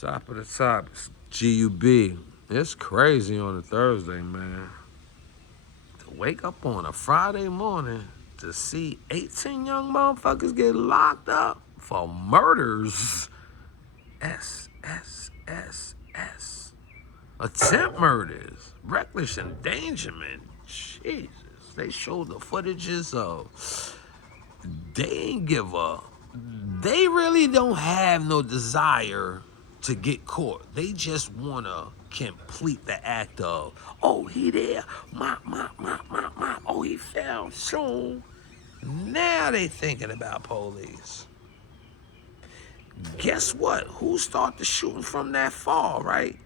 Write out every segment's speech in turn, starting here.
Top of the top, it's GUB. It's crazy on a Thursday, man. To wake up on a Friday morning to see 18 young motherfuckers get locked up for murders. S. Attempt murders. Reckless endangerment. Jesus. They showed the footages of. They ain't give up. They really don't have no desire to get caught. They just want to complete the act of, oh, he there, mop. Oh, he fell, soon. Now they thinking about police. Guess what? Who started the shooting from that far, right?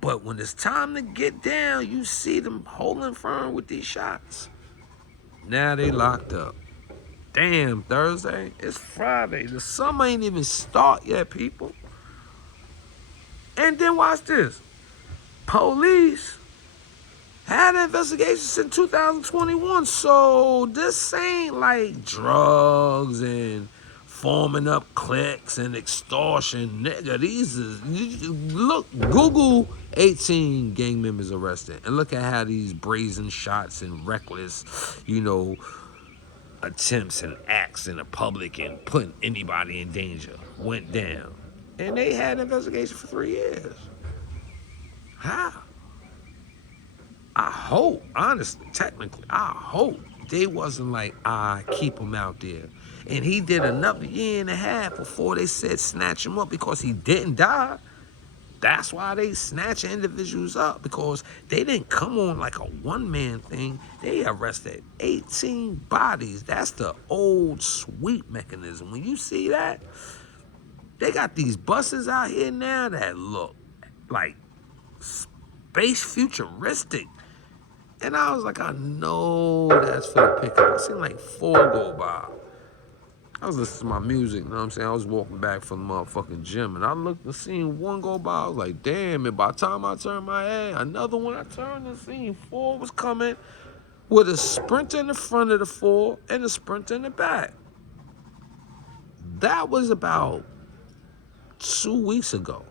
But when it's time to get down, you see them holding firm with these shots. Now they locked up. Damn, Thursday. It's Friday. The summer ain't even start yet, people. And then watch this. Police had investigations since 2021. So this ain't like drugs and forming up cliques and extortion. Nigga, these is, look, Google 18 gang members arrested. And look at how these brazen shots and reckless, attempts and acts in the public and putting anybody in danger went down. And they had an investigation for 3 years. How? I hope, honestly, technically, I hope they wasn't like, keep him out there. And he did another year and a half before they said snatch him up because he didn't die. That's why they snatch individuals up, because they didn't come on like a one-man thing. They arrested 18 bodies. That's the old sweep mechanism. When you see that, they got these buses out here now that look like space futuristic. And I was like, I know that's for the pickup. I seen like 4 go by. I was listening to my music, you know what I'm saying? I was walking back from the motherfucking gym, and I looked and seen 1 go by. I was like, damn, and by the time I turned my head, another one I turned and seen 4 was coming with a sprinter in the front of the 4 and a sprinter in the back. That was about 2 weeks ago.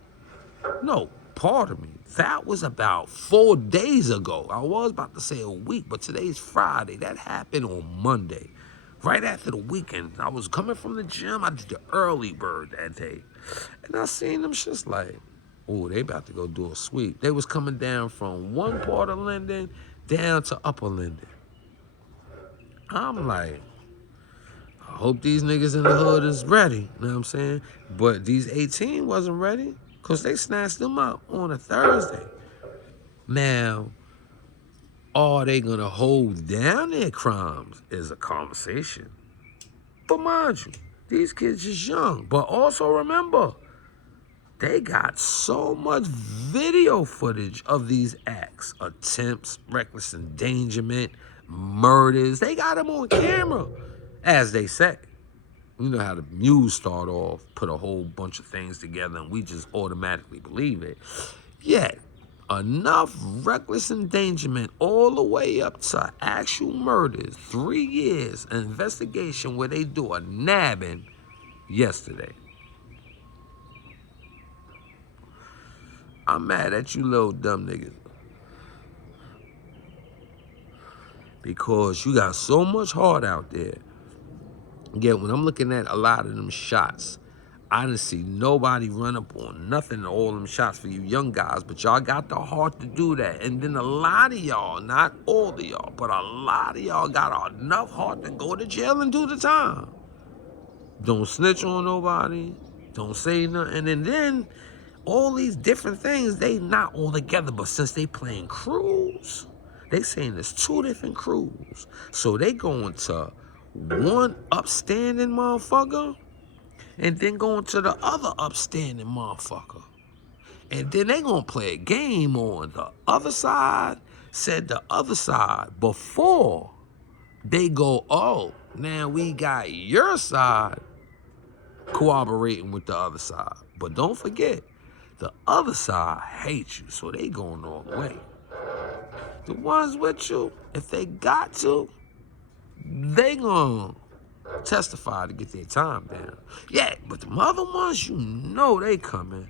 No, pardon me. That was about 4 days ago. I was about to say a week, but today's Friday. That happened on Monday. Right after the weekend, I was coming from the gym. I did the early bird that day. And I seen them just like, oh, they about to go do a sweep. They was coming down from one part of Linden down to Upper Linden. I'm like, I hope these niggas in the hood is ready. You know what I'm saying? But these 18 wasn't ready because they snatched them up on a Thursday. Now, are they going to hold down their crimes is a conversation. But mind you, these kids is young. But also remember, they got so much video footage of these acts. Attempts, reckless endangerment, murders. They got them on camera, as they say. You know how the news start off, put a whole bunch of things together, and we just automatically believe it. Yet, enough reckless endangerment all the way up to actual murders, 3 years investigation where they do a nabbing yesterday. I'm mad at you little dumb niggas. Because you got so much heart out there. Yet when I'm looking at a lot of them shots, I didn't see nobody run up on nothing in all them shots for you young guys, but y'all got the heart to do that. And then a lot of y'all, not all of y'all, but a lot of y'all got enough heart to go to jail and do the time. Don't snitch on nobody. Don't say nothing. And then all these different things, they not all together, but since they playing crews, they saying there's 2 different crews. So they going to one upstanding motherfucker and then going to the other upstanding motherfucker. And then they gonna play a game on the other side, said the other side, before they go, oh, now we got your side cooperating with the other side. But don't forget, the other side hates you, so they going all the way. The ones with you, if they got to, they gonna testify to get their time down. Yeah, but the other ones, you know they coming.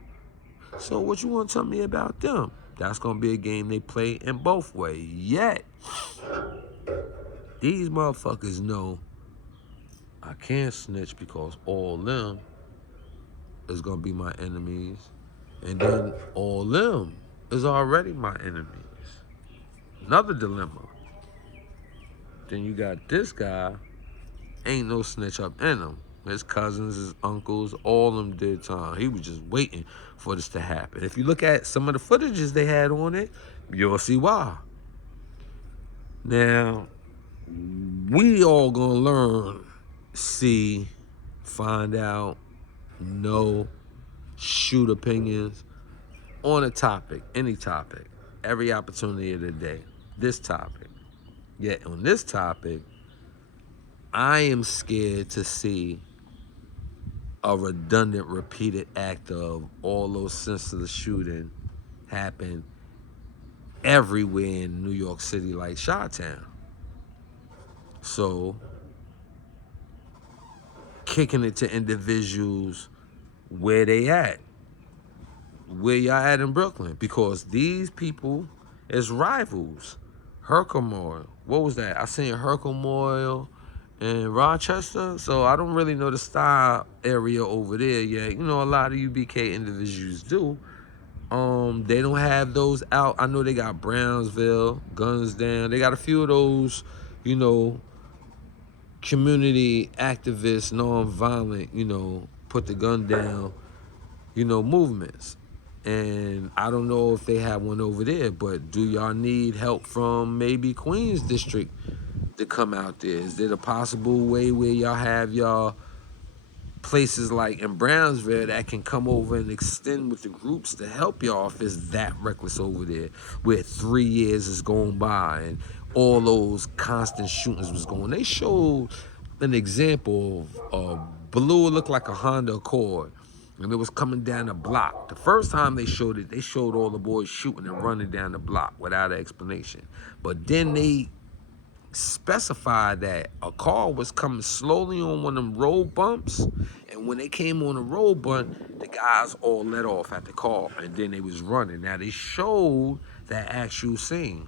So what you want to tell me about them? That's going to be a game they play in both ways. Yet, these motherfuckers know I can't snitch because all them is going to be my enemies. And then all them is already my enemies. Another dilemma. Then you got this guy, ain't no snitch up in him. His cousins, his uncles, all of them did time. He was just waiting for this to happen. If you look at some of the footages they had on it, you'll see why. Now, we all gonna learn, see, find out, know, shoot opinions on a topic, any topic, every opportunity of the day. This topic. Yet on this topic, I am scared to see a redundant, repeated act of all those senseless shooting happen everywhere in New York City like Chi-Town. So, kicking it to individuals where they at. Where y'all at in Brooklyn? Because these people is rivals. Herkimer, what was that? I seen Herkimer in Rochester, so I don't really know the STUY area over there yet. You know, a lot of UBK individuals do. They don't have those out. I know they got Brownsville, Guns Down. They got a few of those, you know, community activists, non-violent, you know, put the gun down, you know, movements. And I don't know if they have one over there, but do y'all need help from maybe Queens District to come out there? Is there a possible way where y'all have y'all places like in Brownsville that can come over and extend with the groups to help y'all if it's that reckless over there, where 3 years is going by and all those constant shootings was going? They showed an example of blue looked like a Honda Accord, and it was coming down the block. The first time they showed it, they showed all the boys shooting and running down the block without an explanation. But then they specified that a car was coming slowly on one of them road bumps, and when they came on the road bump, the guys all let off at the car, and then they was running. Now they showed that actual scene.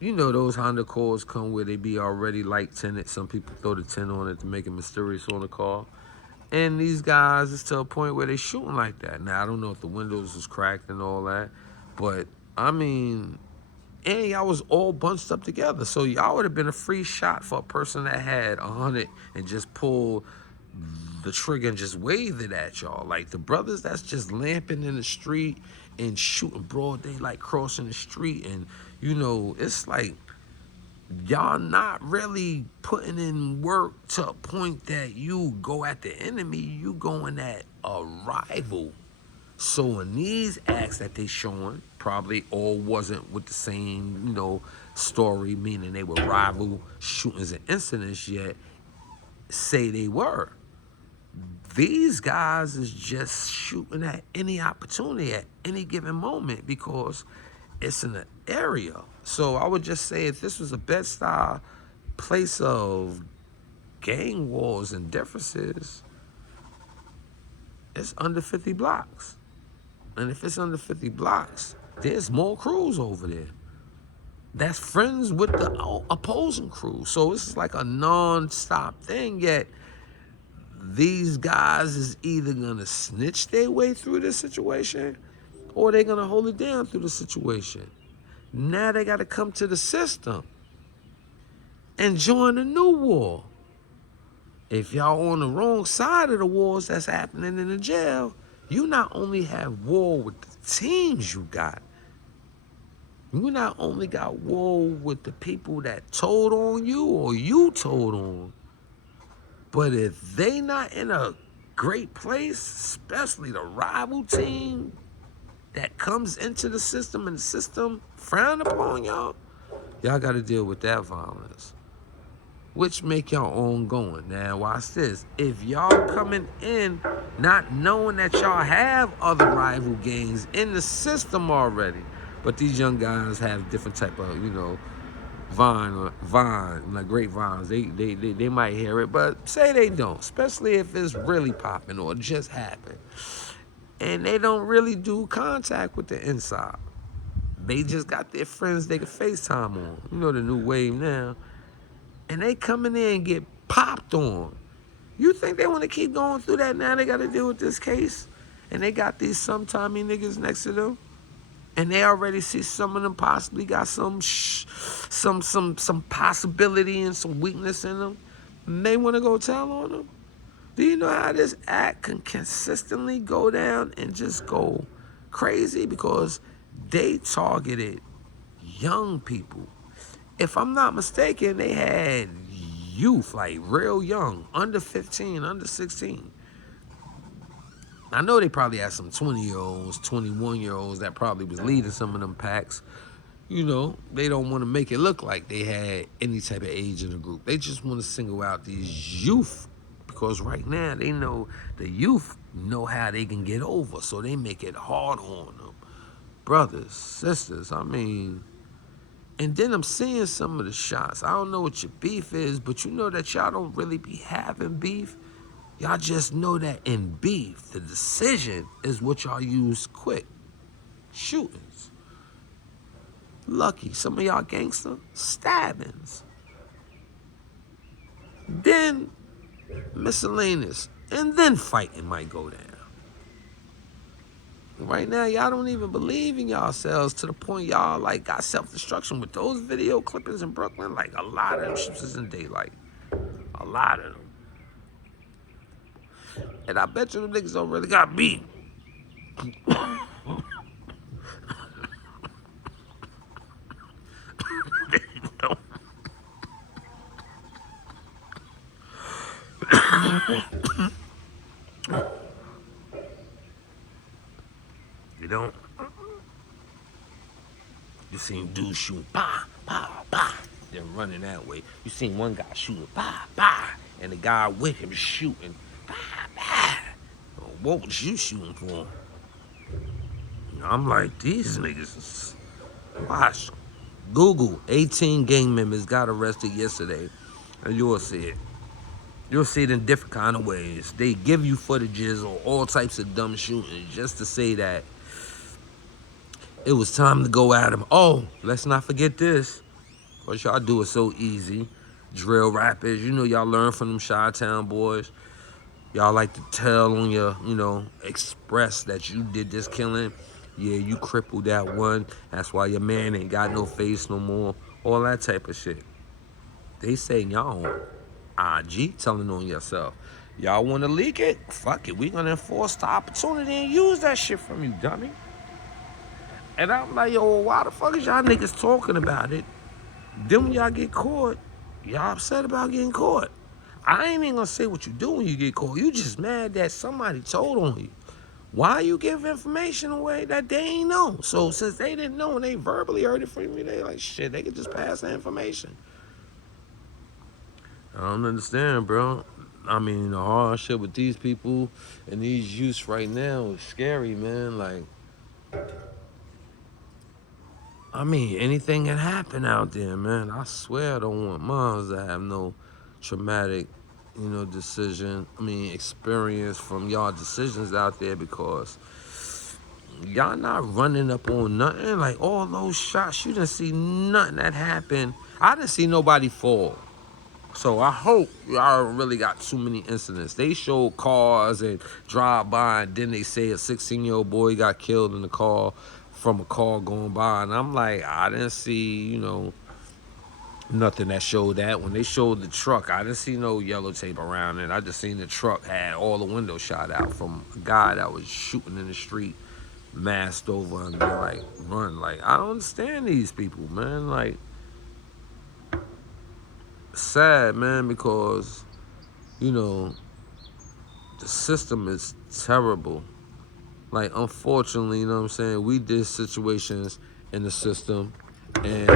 You know those Honda Accords come where they be already light tinted. Some people throw the tint on it to make it mysterious on the car. And these guys is to a point where they shooting like that. Now I don't know if the windows was cracked and all that, but I mean, and y'all was all bunched up together. So y'all would have been a free shot for a person that had 100 and just pulled the trigger and just waved it at y'all. Like the brothers that's just lamping in the street and shooting broad daylight crossing the street, and you know, it's like y'all not really putting in work to a point that you go at the enemy, you going at a rival. So in these acts that they showing, probably all wasn't with the same, you know, story, meaning they were rival shootings and incidents, yet say they were. These guys is just shooting at any opportunity at any given moment because it's in an area. So I would just say if this was a Bed-Stuy place of gang wars and differences, it's under 50 blocks. And if it's under 50 blocks, there's more crews over there that's friends with the opposing crew. So it's like a non-stop thing, yet these guys is either gonna snitch their way through this situation or they're gonna hold it down through the situation. Now they gotta come to the system and join a new war. If y'all on the wrong side of the wars that's happening in the jail, you not only have war with the teams you got, you not only got war with the people that told on you or you told on, but if they not in a great place, especially the rival team that comes into the system and the system frown upon y'all, y'all got to deal with that violence, which make y'all ongoing. Now, watch this. If y'all coming in not knowing that y'all have other rival gangs in the system already, but these young guys have different type of, you know, Vine, like grapevines, they might hear it, but say they don't, especially if it's really popping or just happened. And they don't really do contact with the inside. They just got their friends they can FaceTime on. You know the new wave now. And they come in there and get popped on. You think they want to keep going through that now? They got to deal with this case. And they got these sometimey niggas next to them. And they already see some of them possibly got some possibility and some weakness in them. And they want to go tell on them. Do you know how this act can consistently go down and just go crazy? Because they targeted young people. If I'm not mistaken, they had youth, like real young, under 15, under 16. I know they probably had some 20-year-olds, 21-year-olds that probably was leading some of them packs. You know, they don't want to make it look like they had any type of age in the group. They just want to single out these youth because right now they know the youth know how they can get over, so they make it hard on them. Brothers, sisters, I mean, and then I'm seeing some of the shots. I don't know what your beef is, but you know that y'all don't really be having beef. Y'all just know that in beef, the decision is what y'all use quick. Shootings. Lucky, some of y'all gangster, stabbings. Then miscellaneous, and then fighting might go down. Right now, y'all don't even believe in yourselves to the point y'all like got self-destruction with those video clippings in Brooklyn. Like a lot of them shits is in daylight. A lot of them. And I bet you them niggas don't really got beat. You don't. You seen dudes shooting, bah, bah, bah. They're running that way. You seen one guy shooting, bah, bah, and the guy with him shooting, bah, bah. What was you shooting for? I'm like, these niggas. Watch. Google 18 gang members got arrested yesterday, and you'll see it. You'll see it in different kind of ways. They give you footages or all types of dumb shootings just to say that it was time to go at them. Oh, let's not forget this. Because y'all do it so easy. Drill rappers, you know y'all learn from them Chi-Town boys. Y'all like to tell on your, express that you did this killing. Yeah, you crippled that one. That's why your man ain't got no face no more. All that type of shit. They say y'all on IG telling on yourself. Y'all want to leak it? Fuck it. We gonna enforce the opportunity and use that shit from you, dummy. And I'm like, yo, why the fuck is y'all niggas talking about it? Then when y'all get caught, y'all upset about getting caught. I ain't even gonna say what you do when you get caught. You just mad that somebody told on you. Why you give information away that they ain't know? So since they didn't know and they verbally heard it from you, they like, shit, they could just pass the information. I don't understand, bro. I mean, the hard shit with these people and these youths right now is scary, man. Like, I mean, anything can happen out there, man. I swear I don't want moms to have no traumatic, experience from y'all decisions out there because y'all not running up on nothing. Like, all those shots, you didn't see nothing that happened. I didn't see nobody fall. So I hope y'all really got too many incidents. They showed cars and drive by, and then they say a 16-year-old boy got killed in the car from a car going by. And I'm like, I didn't see, nothing that showed that. When they showed the truck, I didn't see no yellow tape around it. I just seen the truck had all the windows shot out from a guy that was shooting in the street, masked over, and they're like, run. Like, I don't understand these people, man. Like, sad, man, because, the system is terrible. Like, unfortunately, we did situations in the system, and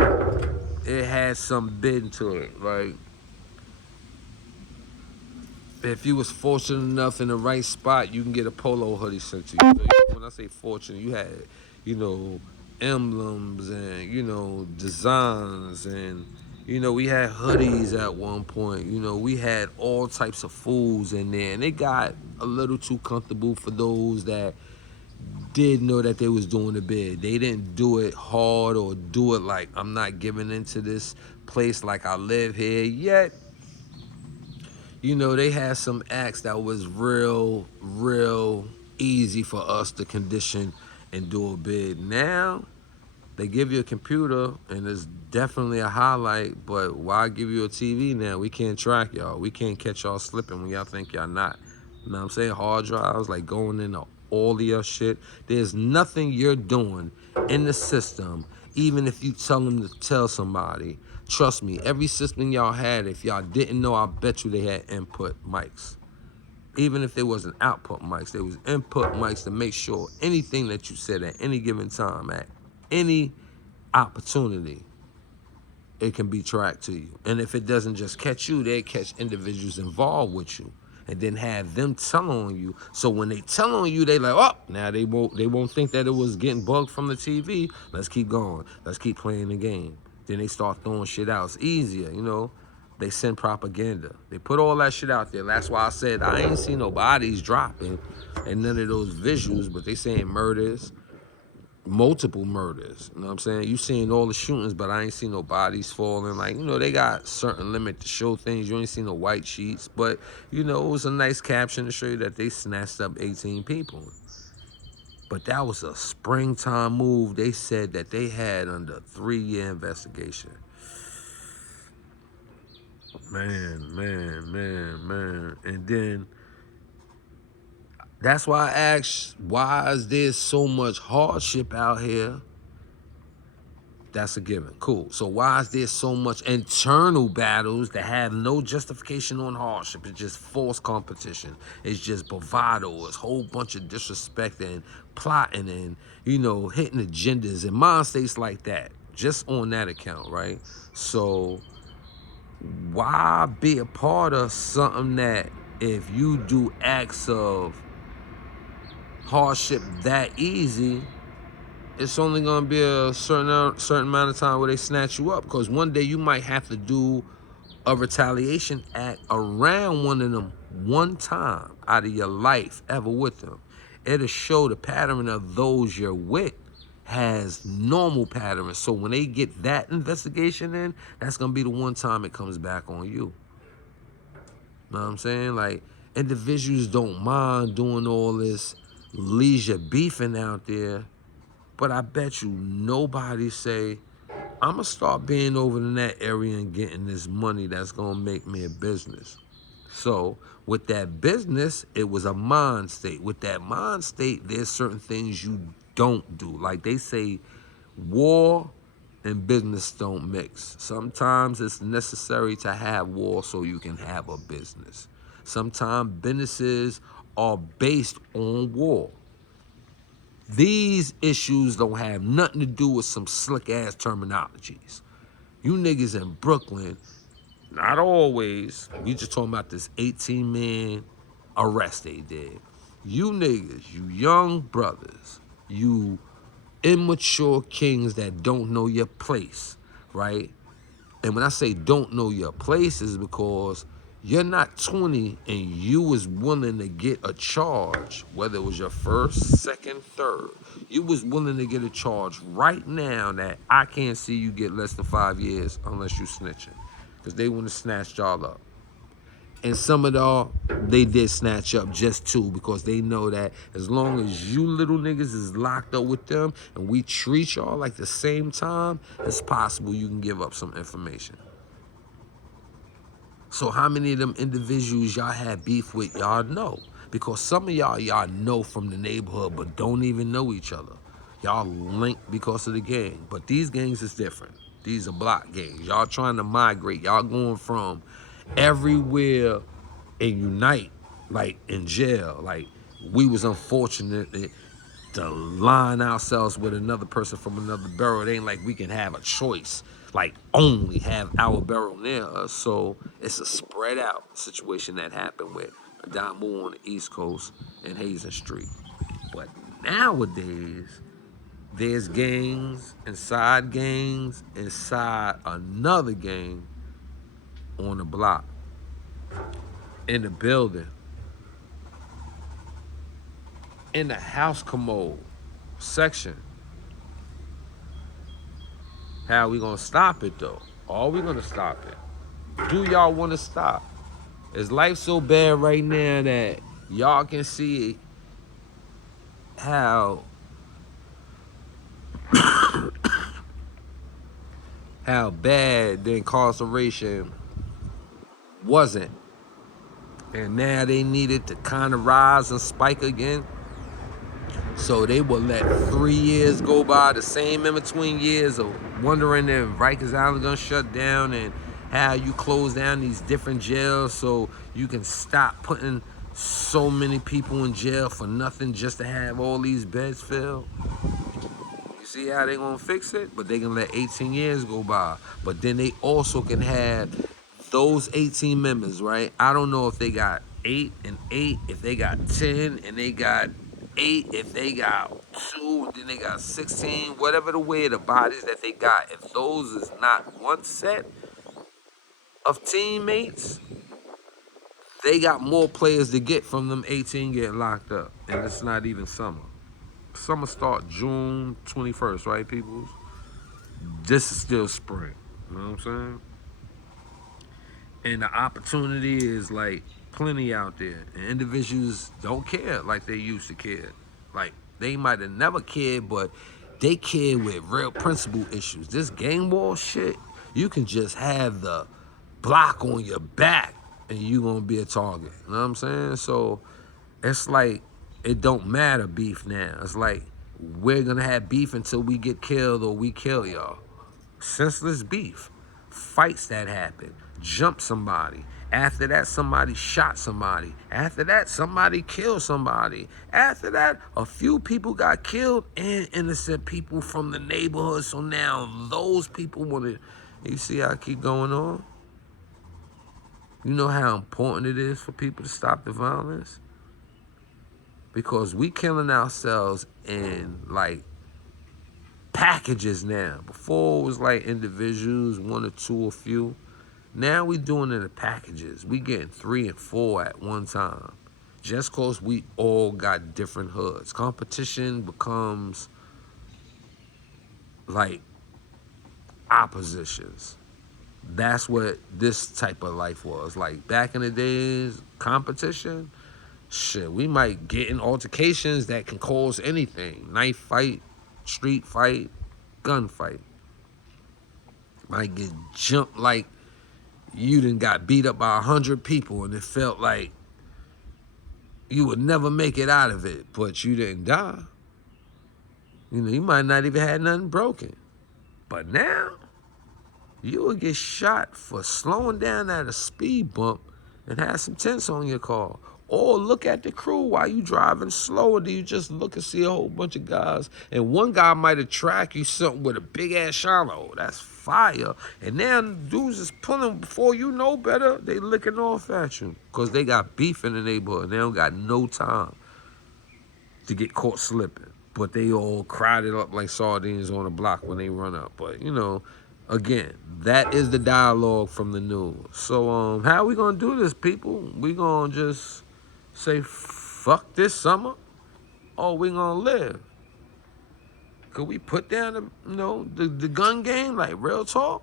it had some bend to it. Like, if you was fortunate enough in the right spot, you can get a polo hoodie sent to you. So when I say fortunate, you had, emblems and, designs and You know, we had hoodies at one point. You know, we had all types of foods in there, and it got a little too comfortable for those that did know that they was doing the bid. They didn't do it hard or do it like, I'm not giving into this place like I live here. Yet, you know, they had some acts that was real easy for us to condition and do a bid. Now, they give you a computer and it's definitely a highlight, but why give you a TV now? We can't track y'all. We can't catch y'all slipping when y'all think y'all not. You know what I'm saying? Hard drives, like going into all of your shit. There's nothing you're doing in the system, even if you tell them to tell somebody. Trust me, every system y'all had, if y'all didn't know, I bet you they had input mics. Even if there wasn't output mics, there was input mics to make sure anything that you said at any given time, at any opportunity, it can be tracked to you. And if it doesn't just catch you, they catch individuals involved with you, and then have them tell on you. So when they tell on you, they like, oh, now they won't think that it was getting bugged from the TV. Let's keep going. Let's keep playing the game. Then they start throwing shit out. It's easier, you know. They send propaganda. They put all that shit out there. That's why I said I ain't seen no bodies dropping and none of those visuals, but they saying murders, multiple murders. You know what I'm saying? You seeing all the shootings, but I ain't seen no bodies falling. Like, you know, they got certain limit to show things. You ain't seen no white sheets, but, you know, it was a nice caption to show you that they snatched up 18 people. But that was a springtime move. They said that they had under a 3-year investigation. Man. And then that's why I asked, why is there so much hardship out here? That's a given. Cool. So why is there so much internal battles that have no justification on hardship? It's just false competition. It's just bravado. It's a whole bunch of disrespect and plotting and, you know, hitting agendas and mind states like that. Just on that account, right? So why be a part of something that if you do acts of hardship that easy, it's only gonna be a certain amount of time where they snatch you up, because one day you might have to do a retaliation act around one of them one time out of your life ever with them. It'll show the pattern of those you're with has normal patterns. So when they get that investigation in, that's gonna be the one time it comes back on you. Know what I'm saying? Like, individuals don't mind doing all this leisure beefing out there, but I bet you nobody say, I'm gonna start being over in that area and getting this money that's gonna make me a business. So with that business, it was a mind state. With that mind state, there's certain things you don't do. Like they say, war and business don't mix. Sometimes it's necessary to have war so you can have a business. Sometimes businesses are based on war. These issues don't have nothing to do with some slick ass terminologies. You niggas in Brooklyn, not always, we just talking about this 18-man arrest they did. You niggas, you young brothers, you immature kings that don't know your place, right? And when I say don't know your place is because you're not 20 and you was willing to get a charge, whether it was your first, second, third. You was willing to get a charge right now that I can't see you get less than 5 years unless you snitching. Because they want to snatch y'all up. And some of y'all, they did snatch up just 2 because they know that as long as you little niggas is locked up with them and we treat y'all like the same time, it's possible you can give up some information. So how many of them individuals y'all had beef with, y'all know? Because some of y'all know from the neighborhood but don't even know each other. Y'all linked because of the gang. But these gangs is different. These are block gangs. Y'all trying to migrate. Y'all going from everywhere and unite, like in jail. Like, we was unfortunate to line ourselves with another person from another borough. It ain't like we can have a choice, like only have our borough near us. So it's a spread out situation that happened with Adamu on the East Coast and Hazen Street. But nowadays, There's gangs inside another gang on the block, in the building, in the house commode section. How we gonna stop it though? Are we gonna stop it? Do y'all wanna stop? Is life so bad right now that y'all can see how bad the incarceration wasn't, and now they needed to kind of rise and spike again? So they will let 3 years go by, the same in between years of wondering if Rikers Island gonna shut down, and how you close down these different jails so you can stop putting so many people in jail for nothing just to have all these beds filled. You see how they gonna fix it? But they can let 18 years go by. But then they also can have those 18 members, right? I don't know if they got 8 and 8, if they got 10 and they got 8, if they got 2, and then they got 16, whatever the way of the bodies that they got. If those is not one set of teammates, they got more players to get from them 18 getting locked up. And it's not even summer. Summer start June 21st, right, peoples? This is still spring. You know what I'm saying? And the opportunity is like plenty out there. And individuals don't care like they used to care. Like they might have never cared, but they care with real principle issues. This gang war shit, you can just have the block on your back and you gonna be a target. You know what I'm saying? So it's like it don't matter beef now. It's like we're gonna have beef until we get killed or we kill y'all. Senseless beef. Fights that happen. Jump somebody. After that, somebody shot somebody. After that, somebody killed somebody. After that, a few people got killed and innocent people from the neighborhood. So now those people want to... You see how I keep going on? You know how important it is for people to stop the violence? Because we killing ourselves in like packages now. Before it was like individuals, 1 or 2 or few. Now we doing it in packages. We getting 3 and 4 at one time. Just cause we all got different hoods. Competition becomes like oppositions. That's what this type of life was. Like back in the days, competition, shit, we might get in altercations that can cause anything. Knife fight, street fight, gun fight. Might get jumped like you done got beat up by 100 people and it felt like you would never make it out of it, but you didn't die. You know, you might not even have nothing broken. But now, you will get shot for slowing down at a speed bump and have some tents on your car. Or look at the crew while you driving slower. Do you just look and see a whole bunch of guys? And one guy might have tracked you something with a big ass shot. Oh, that's fire. And now dudes is pulling before you know better. They licking off at you because they got beef in the neighborhood. They don't got no time to get caught slipping. But they all crowded up like sardines on a block when they run up. But, you know, again, that is the dialogue from the news. So how we going to do this, people? We going to just say, fuck this summer? Or we going to live? Could we put down the gun game, like real talk?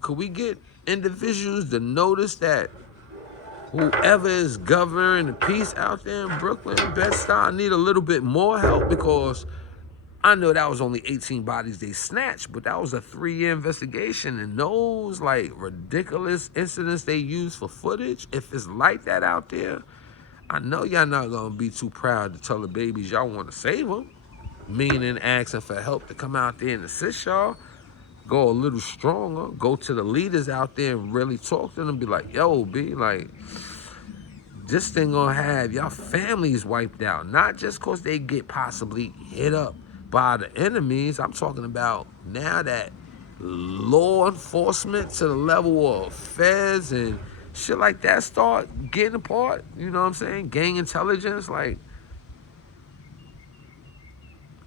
Could we get individuals to notice that whoever is governing the peace out there in Brooklyn, Bed-Stuy, need a little bit more help? Because I know that was only 18 bodies they snatched, but that was a 3-year investigation, and those like ridiculous incidents they use for footage, if it's like that out there, I know y'all not gonna be too proud to tell the babies y'all want to save them, meaning asking for help to come out there and assist y'all. Go a little stronger. Go to the leaders out there and really talk to them. Be like, yo, B, like, this thing gonna have y'all families wiped out. Not just cause they get possibly hit up by the enemies. I'm talking about now that law enforcement to the level of feds and shit like that start getting apart. You know what I'm saying? Gang intelligence, like,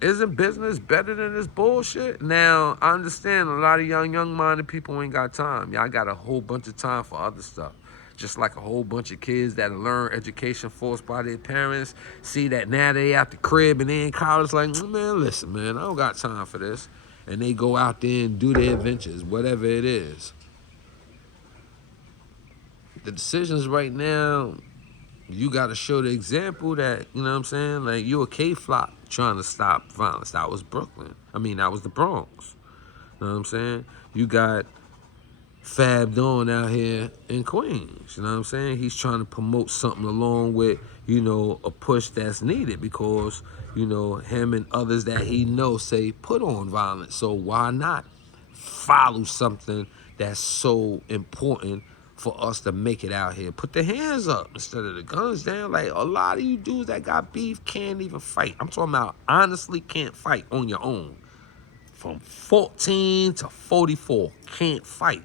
Isn't business better than this bullshit? Now, I understand a lot of young-minded people ain't got time. Y'all got a whole bunch of time for other stuff. Just like a whole bunch of kids that learn education forced by their parents, see that now they out the crib and they in college, like, man, listen, man, I don't got time for this. And they go out there and do their adventures, whatever it is. The decisions right now, you got to show the example that, you know what I'm saying? Like, you a K-flop trying to stop violence. That was Brooklyn. That was the Bronx. You know what I'm saying? You got Fab Dawn out here in Queens. You know what I'm saying? He's trying to promote something along with, a push that's needed because, him and others that he knows say put on violence. So why not follow something that's so important for us to make it out here? Put the hands up instead of the guns down. Like, a lot of you dudes that got beef can't even fight. I'm talking about honestly can't fight on your own. From 14 to 44, can't fight.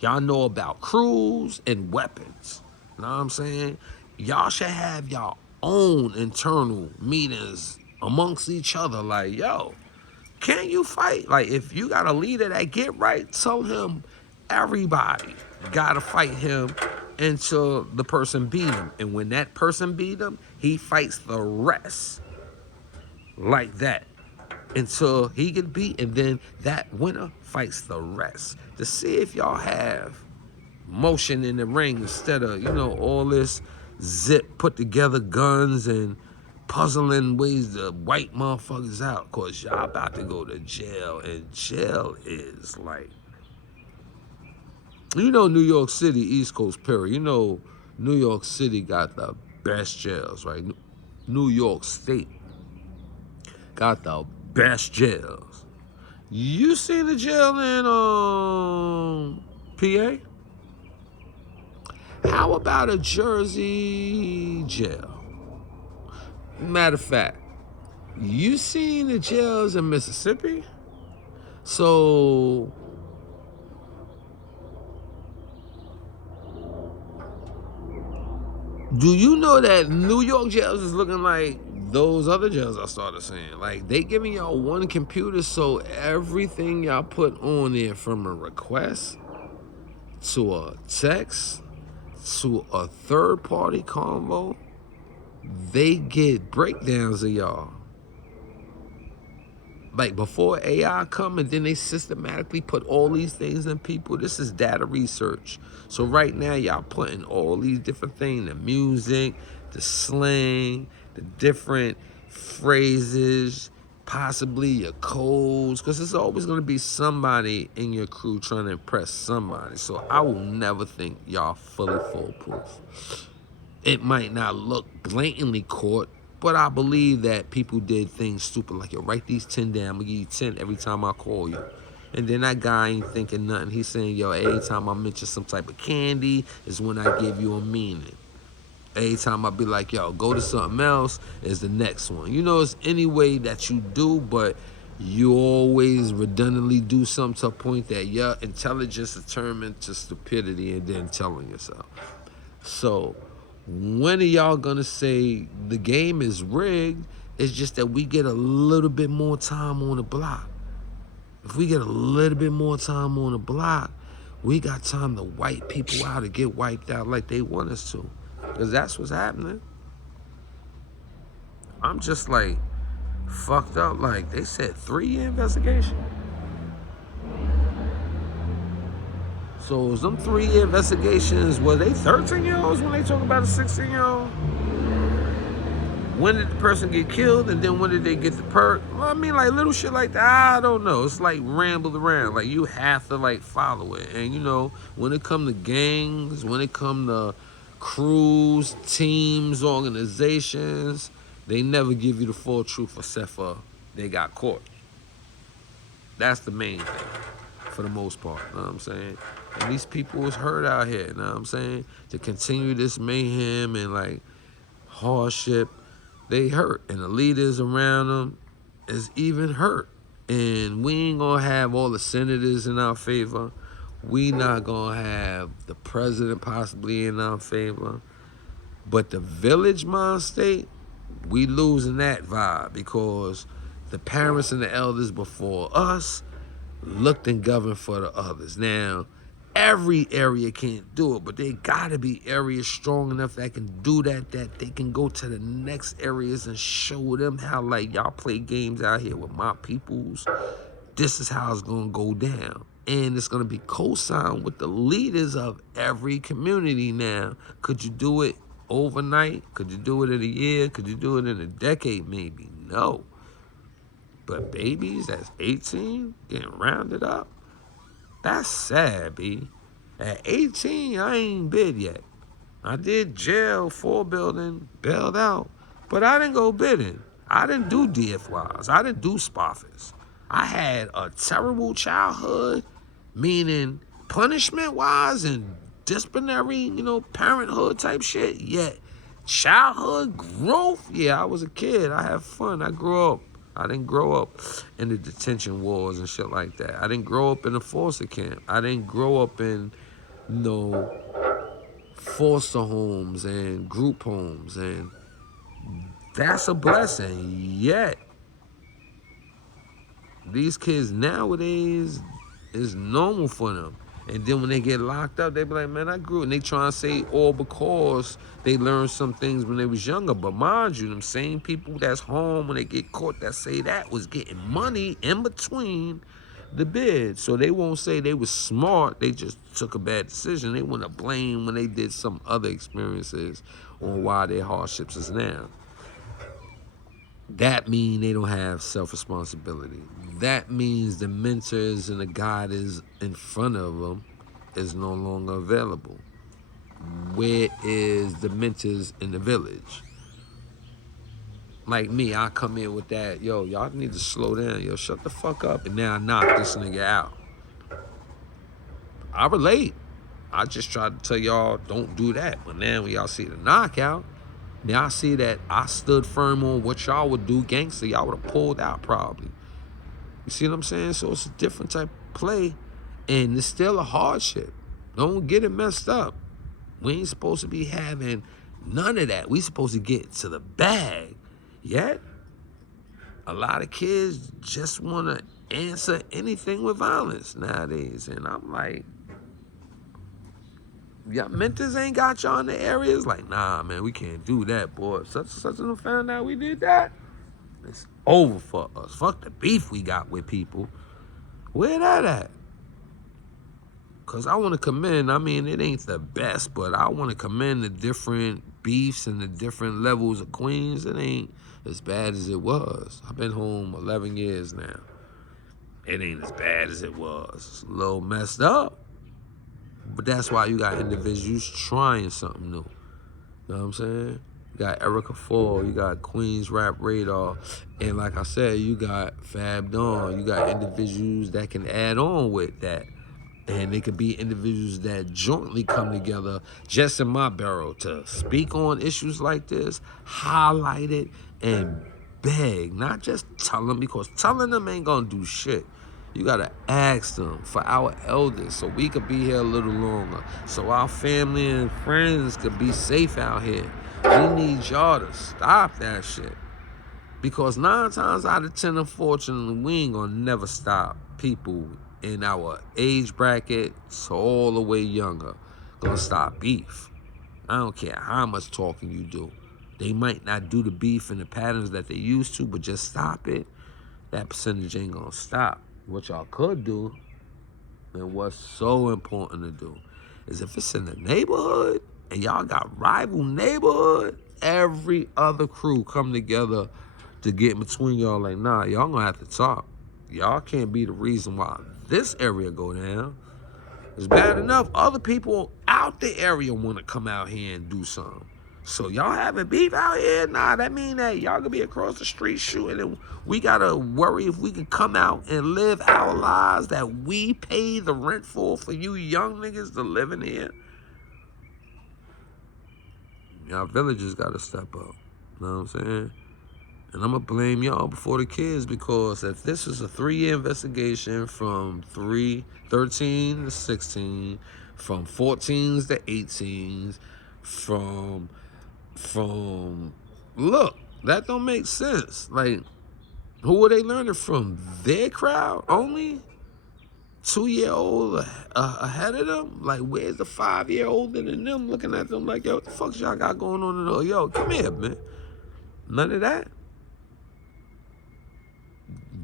Y'all know about crews and weapons. You know what I'm saying? Y'all should have y'all own internal meetings amongst each other. Like, yo, can you fight? Like, if you got a leader that get right, tell him everybody got to fight him until the person beat him. And when that person beat him, he fights the rest like that until he get beat, and then that winner fights the rest to see if y'all have motion in the ring instead of, all this zip put together guns and puzzling ways to wipe motherfuckers out, because y'all about to go to jail, and jail is like, New York City, East Coast, period. New York City got the best jails, right? New York State got the best jails. You seen the jail in PA? How about a Jersey jail? Matter of fact, you seen the jails in Mississippi? So do you know that New York jails is looking like those other jails I started saying? Like, they giving y'all one computer, so everything y'all put on there, from a request to a text to a third-party convo, they get breakdowns of y'all. Like, before AI come, and then they systematically put all these things in people. This is data research. So right now, y'all putting all these different things, the music, the slang, the different phrases, possibly your codes, because there's always going to be somebody in your crew trying to impress somebody. So I will never think y'all fully foolproof. It might not look blatantly caught, but I believe that people did things stupid, like, yo, write these 10 down. I'm going to give you 10 every time I call you. And then that guy ain't thinking nothing. He's saying, yo, every time I mention some type of candy is when I give you a meaning. Every time I be like, yo, go to something else is the next one. It's any way that you do, but you always redundantly do something to a point that your intelligence is turned to stupidity and then telling yourself. So when are y'all gonna say the game is rigged? It's just that we get a little bit more time on the block. If we get a little bit more time on the block, we got time to wipe people out and get wiped out like they want us to. Because that's what's happening. I'm just like fucked up. Like, they said 3-year investigation. So was them 3-year investigations, were they 13-year-olds when they talk about a 16-year-old? When did the person get killed, and then when did they get the perk? Well, I mean, like, little shit like that, I don't know. It's like rambled around. Like, you have to, like, follow it. And, when it come to gangs, when it come to crews, teams, organizations, they never give you the full truth except for they got caught. That's the main thing, for the most part, you know what I'm saying? And these people was hurt out here, you know what I'm saying? To continue this mayhem and, like, hardship, they hurt. And the leaders around them is even hurt. And we ain't gonna have all the senators in our favor. We not gonna have the president possibly in our favor. But the village mind state, we losing that vibe, because The parents and the elders before us looked and governed for the others. Now, every area can't do it, but they gotta be areas strong enough that can do that they can go to the next areas and show them how, like, y'all play games out here with my peoples. This is how it's gonna go down. And it's gonna be co-signed with the leaders of every community now. Could you do it overnight? Could you do it in a year? Could you do it in a decade? Maybe. No. But babies that's 18 getting rounded up, that's sad, B. At 18, I ain't bid yet. I did jail, 4 building, bailed out, but I didn't go bidding. I didn't do DFYs. I didn't do spoffers. I had a terrible childhood, meaning punishment-wise and disciplinary, parenthood type shit. Yet childhood growth, yeah, I was a kid. I had fun. I grew up. I didn't grow up in the detention wards and shit like that. I didn't grow up in a foster camp. I didn't grow up in, foster homes and group homes. And that's a blessing. Yet, these kids nowadays, it's normal for them. And then when they get locked up, they be like, man, I grew. And they try and say all because they learned some things when they was younger. But mind you, them same people that's home when they get caught that say that was getting money in between the bid. So they won't say they was smart. They just took a bad decision. They want to blame when they did some other experiences on why their hardships is now. That means they don't have self-responsibility. That means the mentors and the guidance in front of them is no longer available. Where is the mentors in the village? Like me, I come in with that, yo, y'all need to slow down. Yo, shut the fuck up. And now I knock this nigga out. I relate. I just tried to tell y'all, don't do that. But now when y'all see the knockout, now I see that I stood firm on what y'all would do, gangster. Y'all would have pulled out probably. You see what I'm saying? So it's a different type of play, and it's still a hardship. Don't get it messed up. We ain't supposed to be having none of that. We supposed to get to the bag. Yet, a lot of kids just want to answer anything with violence nowadays. And I'm like, y'all mentors ain't got y'all in the areas? Like, nah, man, we can't do that, boy. Such and such and found out we did that. It's over for us. Fuck the beef we got with people. Where that at? Because I want to commend, I mean, it ain't the best, but I want to commend the different beefs and the different levels of Queens. It ain't as bad as it was. I've been home 11 years now. It ain't as bad as it was. It's a little messed up. But that's why you got individuals trying something new. You know what I'm saying? You got Erica Ford, you got Queens Rap Radar, and like I said, you got Fab Dawn. You got individuals that can add on with that. And they could be individuals that jointly come together just in my barrel to speak on issues like this, highlight it, and beg, not just tell them, because telling them ain't gonna do shit. You gotta ask them for our elders so we could be here a little longer, so our family and friends could be safe out here. We need y'all to stop that shit. Because 9 times out of 10, unfortunately, we ain't gonna never stop people in our age bracket, so all the way younger, gonna stop beef. I don't care how much talking you do. They might not do the beef in the patterns that they used to, but just stop it. That percentage ain't gonna stop. What y'all could do, and what's so important to do, is if it's in the neighborhood and y'all got rival neighborhood, every other crew come together to get in between y'all. Like, nah, y'all gonna have to talk. Y'all can't be the reason why this area go down. It's bad enough other people out the area want to come out here and do something. So y'all having beef out here? Nah, that mean that y'all gonna be across the street shooting, and we gotta worry if we can come out and live our lives that we pay the rent for you young niggas to live in here. Y'all villagers gotta step up. You know what I'm saying? And I'm gonna blame y'all before the kids, because if this is a 3-year investigation from 13 to 16, from 14s to 18s, from look, that don't make sense. Like, Who are they learning from? Their crowd only? 2-year-old ahead of them? Like, where's the 5-year-old than them looking at them like, yo, what the fuck y'all got going on in there? Yo, come here, man. None of that.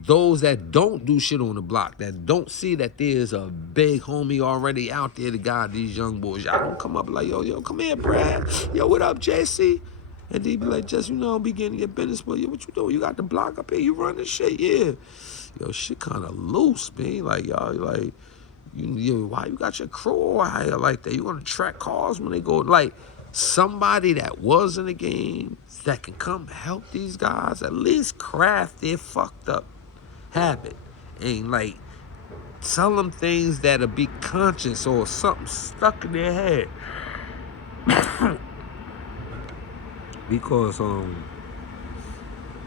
Those that don't do shit on the block, that don't see that there's a big homie already out there to guide these young boys. Y'all don't come up like, yo, come here, Brad. Yo, what up, JC? And they be like, just, be getting your business, but yo, what you doing? You got the block up here, you running shit, yeah. Yo, shit kind of loose, man. Like, y'all, like, why you got your crew out here like that? You want to track cars when they go, like, somebody that was in the game that can come help these guys, at least craft their fucked up habit. And, like, tell them things that'll be conscious or something stuck in their head. Because,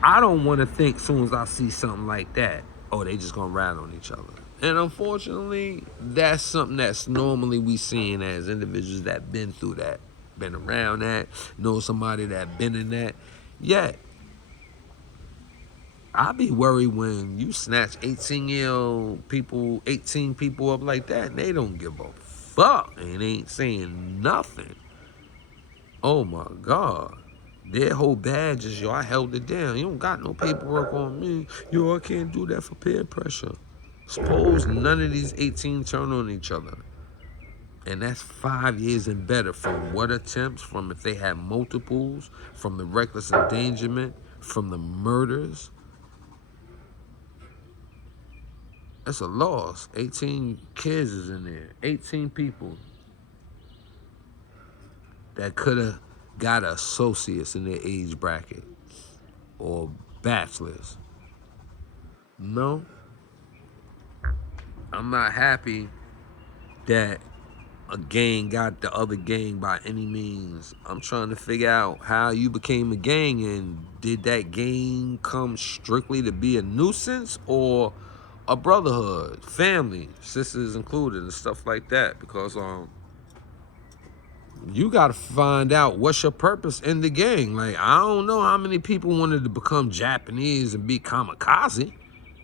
I don't want to think as soon as I see something like that, oh, they just gonna rat on each other. And unfortunately, that's something that's normally we seeing as individuals that been through that, been around that, know somebody that been in that. Yet, I be worried when you snatch 18 people up like that, and they don't give a fuck and ain't saying nothing. Oh my God. Their whole badge is, yo, I held it down. You don't got no paperwork on me. Yo, I can't do that for peer pressure. Suppose none of these 18 turn on each other. And that's 5 years and better from what attempts, from if they had multiples, from the reckless endangerment, from the murders. That's a loss. 18 kids is in there. 18 people that could have got associates in their age bracket or bachelors. No. I'm not happy that a gang got the other gang by any means. I'm trying to figure out how you became a gang, and did that gang come strictly to be a nuisance or a brotherhood, family, sisters included, and stuff like that? Because you got to find out what's your purpose in the gang. Like, I don't know how many people wanted to become Japanese and be kamikaze.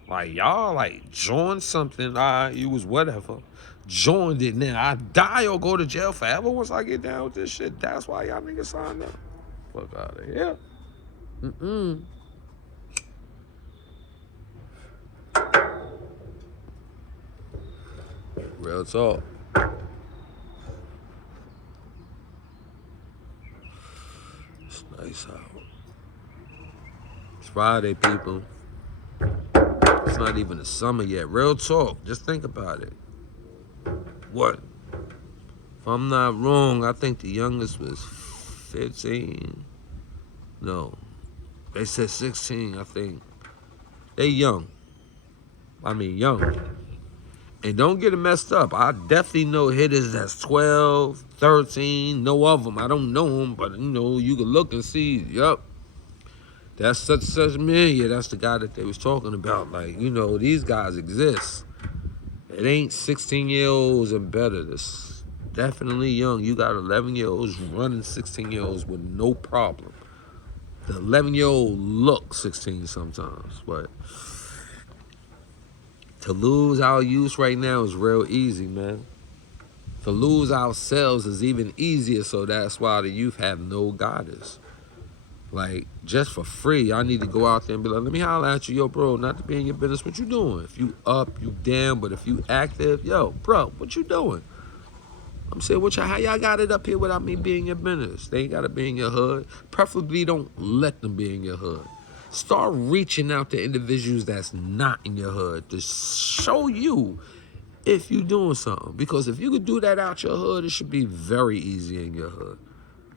Like, y'all, like, join something. You was whatever. Joined it now. I die or go to jail forever once I get down with this shit. That's why y'all niggas signed up. Fuck out of here. Real talk. It's nice out. It's Friday, people. It's not even the summer yet. Real talk. Just think about it. What? If I'm not wrong, I think the youngest was 15. No. They said 16, I think. They young. I mean, young. And don't get it messed up. I definitely know hitters that's 12, 13. No of them. I don't know them, but, you can look and see, yup. That's such man. Yeah, that's the guy that they was talking about. Like, these guys exist. It ain't 16-year-olds and better. It's definitely young. You got 11-year-olds running 16-year-olds with no problem. The 11-year-old looks 16 sometimes, but to lose our youth right now is real easy, man. To lose ourselves is even easier, so that's why the youth have no guidance. Like, just for free, I need to go out there and be like, let me holler at you, yo, bro, not to be in your business. What you doing? If you up, you down, but if you active, yo, bro, what you doing? I'm saying, how y'all got it up here without me being in your business? They ain't got to be in your hood. Preferably don't let them be in your hood. Start reaching out to individuals that's not in your hood to show you if you doing something. Because if you could do that out your hood, it should be very easy in your hood.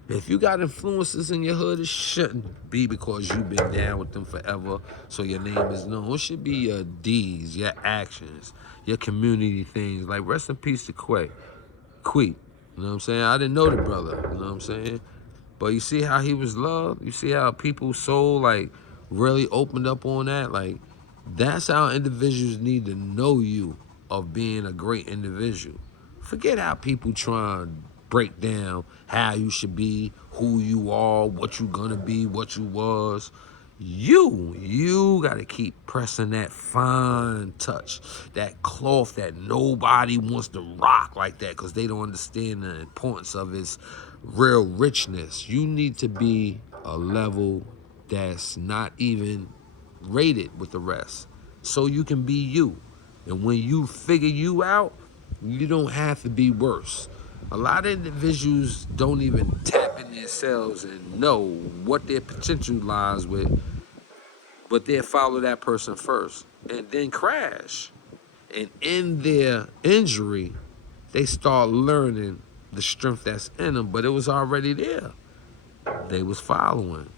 If you got influences in your hood, it shouldn't be because you've been down with them forever, so your name is known. It should be your deeds, your actions, your community things. Like, rest in peace to Quay. You know what I'm saying? I didn't know the brother, you know what I'm saying? But you see how he was loved? You see how people's soul, like, really opened up on that? Like, that's how individuals need to know you of being a great individual. Forget how people try and break down how you should be, who you are, what you gonna be, what you was. You got to keep pressing that fine touch, that cloth that nobody wants to rock like that because they don't understand the importance of its real richness. You need to be a level that's not even rated with the rest so you can be you. And when you figure you out, you don't have to be worse. A lot of individuals don't even tap in themselves and know what their potential lies with, but they'll follow that person first and then crash. And in their injury, they start learning the strength that's in them, but it was already there. They was following.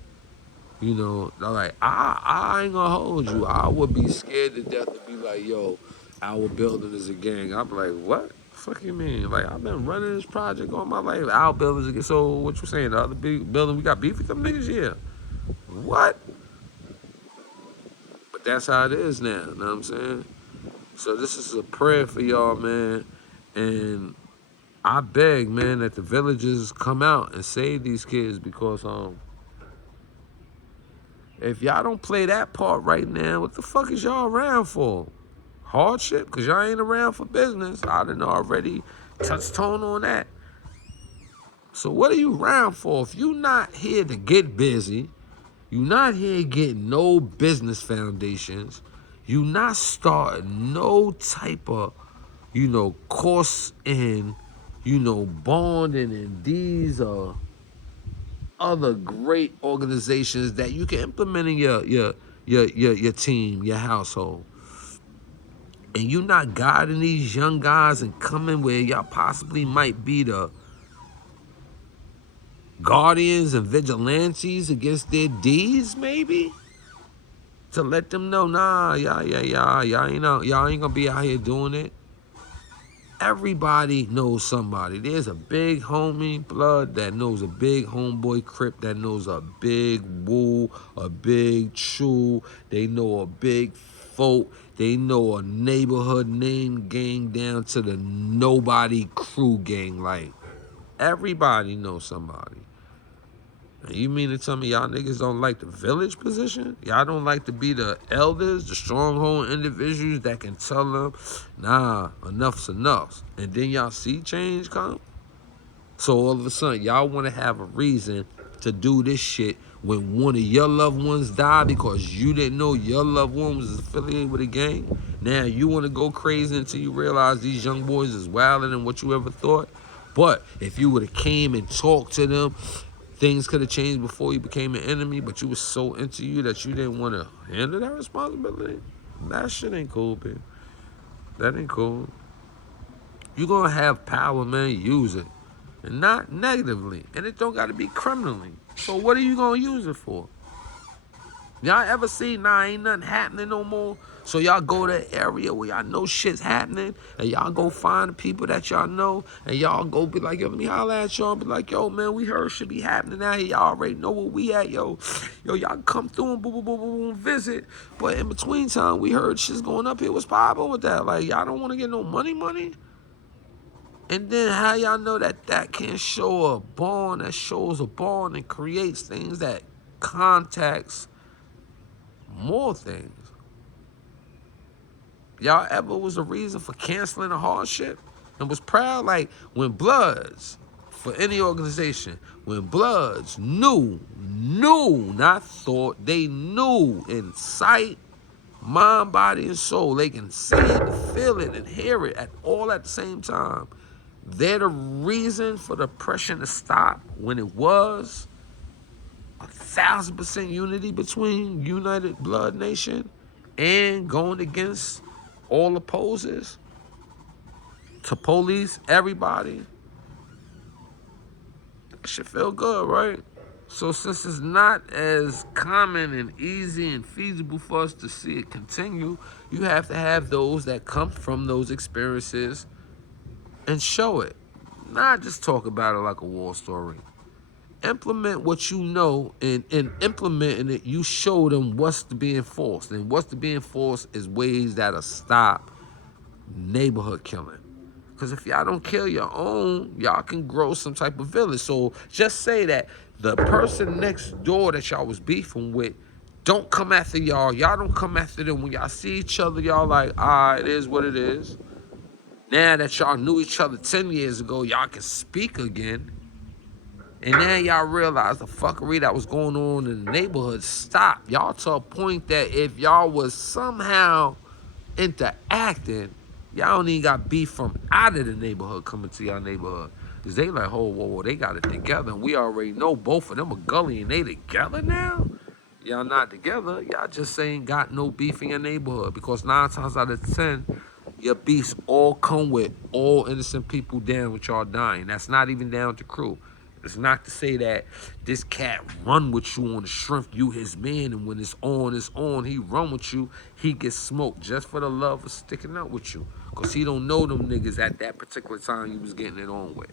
You know, they're like, I ain't gonna hold you. I would be scared to death to be like, yo, our building is a gang. I'm like, what? Fuck you mean? Like, I've been running this project all my life. Our building is a gang. So what you saying? The other big building, we got beef with them niggas? Yeah. What? But that's how it is now. You know what I'm saying? So this is a prayer for y'all, man. And I beg, man, that the villagers come out and save these kids because if y'all don't play that part right now, what the fuck is y'all around for? Hardship? Because y'all ain't around for business. I done already touched tone on that. So what are you around for? If you not here to get busy, you not here getting no business foundations, you not starting no type of, course in, bonding in these other great organizations that you can implement in your team, your household. And you not guiding these young guys and coming where y'all possibly might be the guardians and vigilantes against their deeds, maybe? To let them know, nah, y'all ain't gonna be out here doing it. Everybody knows somebody. There's a big homie blood that knows a big homeboy crip that knows a big woo, a big chew. They know a big folk. They know a neighborhood name gang down to the nobody crew gang. Like, everybody knows somebody. And you mean to tell me y'all niggas don't like the village position? Y'all don't like to be the elders, the stronghold individuals that can tell them, nah, enough's enough. And then y'all see change come? So all of a sudden, y'all want to have a reason to do this shit when one of your loved ones died because you didn't know your loved one was affiliated with a gang? Now you want to go crazy until you realize these young boys is wilder than what you ever thought? But if you would have came and talked to them, things could have changed before you became an enemy, but you was so into you that you didn't want to handle that responsibility. That shit ain't cool, man. That ain't cool. You gonna have power, man, use it. And not negatively. And it don't gotta be criminally. So what are you gonna use it for? Y'all ever see, nah, ain't nothing happening no more? So y'all go to an area where y'all know shit's happening, and y'all go find the people that y'all know, and y'all go be like, yo, let me holler at y'all, be like, yo, man, we heard shit be happening out here. Y'all already know where we at, yo. Yo, y'all come through and boom, boom, boom, boom, boom, visit. But in between time, we heard shit's going up here. What's poppin' with that? Like, y'all don't want to get no money? And then how y'all know that can show a bond, that shows a bond and creates things that contacts more things. Y'all ever was a reason for canceling a hardship and was proud? Like when Bloods, for any organization, when Bloods knew, not thought, they knew in sight, mind, body, and soul. They can see it, feel it, and hear it all at the same time. They're the reason for the oppression to stop when it was 1,000% unity between United Blood Nation and going against all opposers to police everybody. That should feel good, right? So since it's not as common and easy and feasible for us to see it continue, you have to have those that come from those experiences and show it. Not just talk about it like a war story. Implement what you know, and implementing it, you show them what's to be enforced. And what's to be enforced is ways that'll stop neighborhood killing. Because if y'all don't kill your own, y'all can grow some type of village. So just say that the person next door that y'all was beefing with don't come after y'all. Y'all don't come after them. When y'all see each other, y'all like, all right, it is what it is. Now that y'all knew each other 10 years ago, y'all can speak again. And now y'all realize the fuckery that was going on in the neighborhood stopped. Y'all to a point that if y'all was somehow interacting, y'all don't even got beef from out of the neighborhood coming to y'all neighborhood. Because they like, oh, whoa, they got it together. And we already know both of them are gully and they together now? Y'all not together. Y'all just ain't got no beef in your neighborhood. Because 9 times out of 10, your beefs all come with all innocent people down with y'all dying. That's not even down to crew. It's not to say that this cat run with you on the strength, you his man, and when it's on, he run with you, he gets smoked just for the love of sticking up with you. Because he don't know them niggas at that particular time you was getting it on with.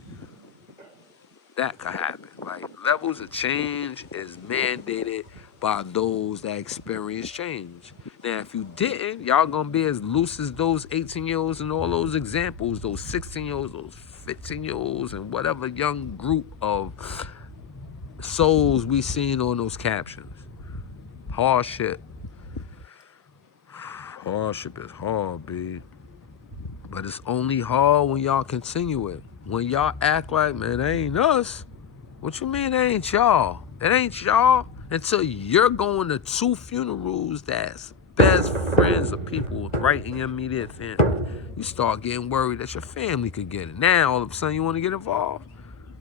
That could happen. Like, levels of change is mandated by those that experience change. Now, if you didn't, y'all gonna be as loose as those 18-year-olds and all those examples, those 16-year-olds, those 15-year-olds, and whatever young group of souls we seen on those captions. Hardship. Hardship is hard, B. But it's only hard when y'all continue it. When y'all act like, man, that ain't us. What you mean that ain't y'all? It ain't y'all until you're going to 2 funerals that's best friends of people right in your immediate family. You start getting worried that your family could get it. Now, all of a sudden, you want to get involved.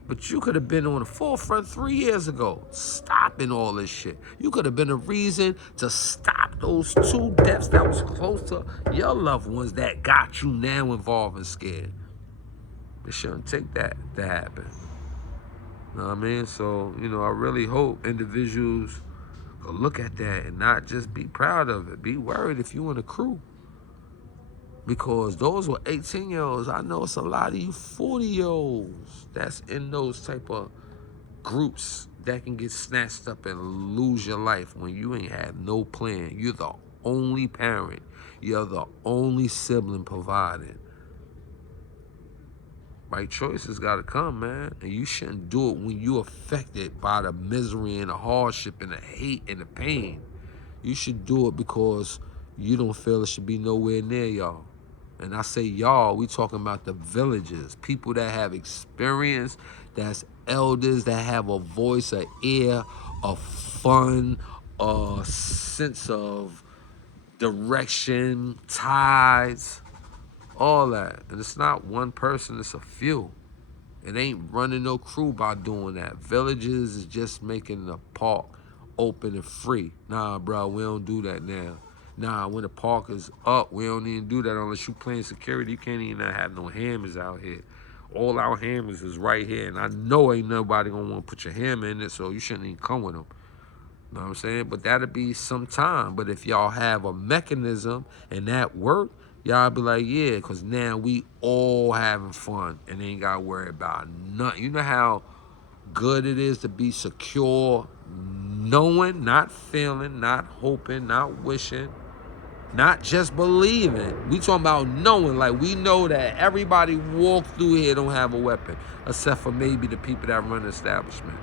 But you could have been on the forefront 3 years ago, stopping all this shit. You could have been a reason to stop those 2 deaths that was close to your loved ones that got you now involved and scared. It shouldn't take that to happen. You know what I mean? So, I really hope individuals could look at that and not just be proud of it. Be worried if you in a crew. Because those were 18-year-olds. I know it's a lot of you 40-year-olds that's in those type of groups that can get snatched up and lose your life when you ain't have no plan. You're the only parent. You're the only sibling providing. Right choices got to come, man. And you shouldn't do it when you're affected by the misery and the hardship and the hate and the pain. You should do it because you don't feel it should be nowhere near y'all. And I say y'all, we talking about the villages, people that have experience, that's elders, that have a voice, an ear, a fun, a sense of direction, ties, all that. And it's not one person, it's a few. It ain't running no crew by doing that. Villages is just making the park open and free. Nah, bro, we don't do that now. Nah, when the park is up, we don't even do that unless you playing security. You can't even have no hammers out here. All our hammers is right here. And I know ain't nobody gonna want to put your hammer in it, so you shouldn't even come with them. You know what I'm saying? But that'll be some time. But if y'all have a mechanism and that work, y'all be like, yeah, because now we all having fun and ain't got to worry about nothing. You know how good it is to be secure, knowing, not feeling, not hoping, not wishing, not just believing. We talking about knowing, like we know that everybody walk through here don't have a weapon, except for maybe the people that run the establishment.